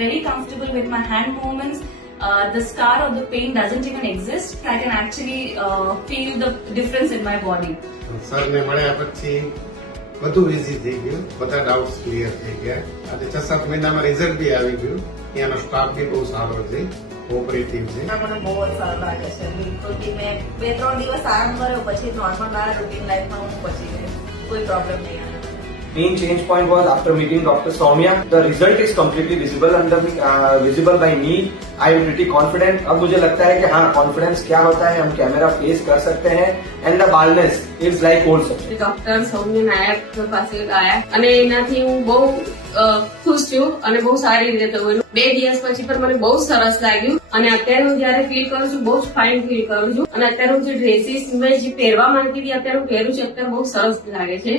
very comfortable with my hand movements. The scar or the pain doesn't even exist. I can actually feel the difference in my body. Sir ને મળ્યા પછી બધું easy થઈ ગયું, બધા doubts clear થઈ ગયા. આજે 6-7 મહિનામાં રિઝલ્ટ બી આવી ગયું. ત્યાંનો સ્ટાફ બી બહુ સારો છે, કોઓપરેટિવ છે. મને બહુ જ સારું લાગે છે. બિલકુલ કે મેં 2-3 દિવસ આરામ કર્યો પછી નોર્મલ મારા રૂટીન લાઈફમાં હું પછી ગઈ. કોઈ પ્રોબ્લેમ નહીં આવ્યો. Main change point was after meeting Dr. Soumya. The result is completely visible by me. I am pretty confident. अब मुझे लगता है कि हाँ कॉन्फिडेंस क्या होता है, हम कैमरा फेस कर सकते हैं and the baldness is like old subject. Doctor Saumya Nayak પાસે ગયા અને એનાથી હું બહુ ખુશ છું અને બહુ સારી રીતે થયું. 2 દિવસ પછી પણ મને બહુ સરસ લાગ્યું અને અત્યારે હું જયારે ફીલ કરું છું બહુ જ ફાઇન ફીલ કરું છું અને અત્યારે હું જે ડ્રેસીસ મેં જે પહેરવા માંગતી હતી અત્યારે હું પહેરું છું, અત્યારે બહુ સરસ લાગે છે.